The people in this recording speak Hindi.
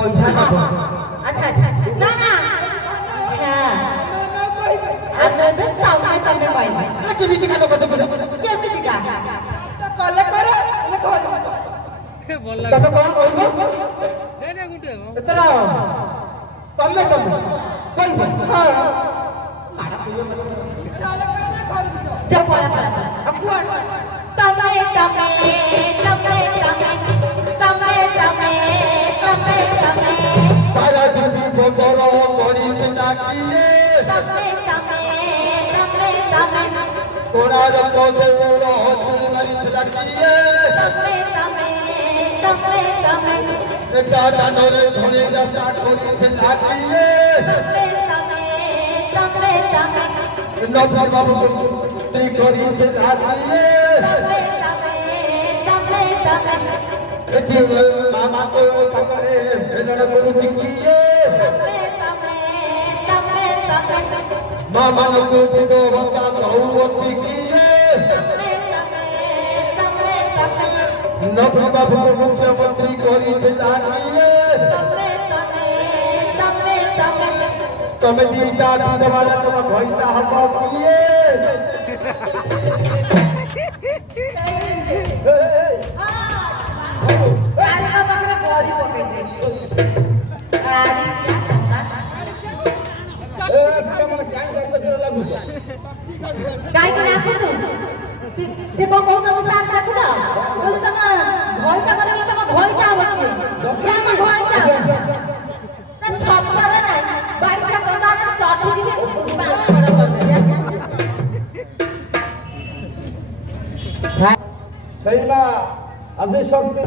पैसा ना अच्छा अच्छा ना ना हां अब तमे तमे भाई ना केमिति का लोक देखो केमिति का तो कले करे ने तो तमे कौन कहबो हे ने गुंटे एतरा तमे कोई हां माडा तुयो जब बोला बोला अकुआ तमे तमे तमे तमे तमे तमे तमे तारा जदी बदर करी नाकिए तमे तमे तमे तमे कोणार को देउर हचुरी मारी लाकिए तमे तमे तमे तमे एटा दानरे धोनी जाता करी लाकिए तमे तमे तमे तमे नबी बाबू ती करी लाकिए तमे तमे तमे तमे एठी मामा को ठकरे हेलड़ करू चिकिए तमे तमे तमे तमे मामा न को दिदो बता कहू चिकिए तमे तमे तमे तमे नबी बाबू को मुख्यमंत्री करी लाकिए तमे तमे तमे तमे तमे दीटा दीवाला तम भइता हम किए गाड़ी का बकरा गोली पकड़ दे गाड़ी क्या चलता ए खाके मन काई दस किलो लागु काय के नाखु तू से को बहुत तो साथ रख दो बोले तम भयता करे तम भयता होके क्या में भयता ना छप्पर ना बाड़ी का गंदा ना चाटू दिबे सही ना अभी शक्ति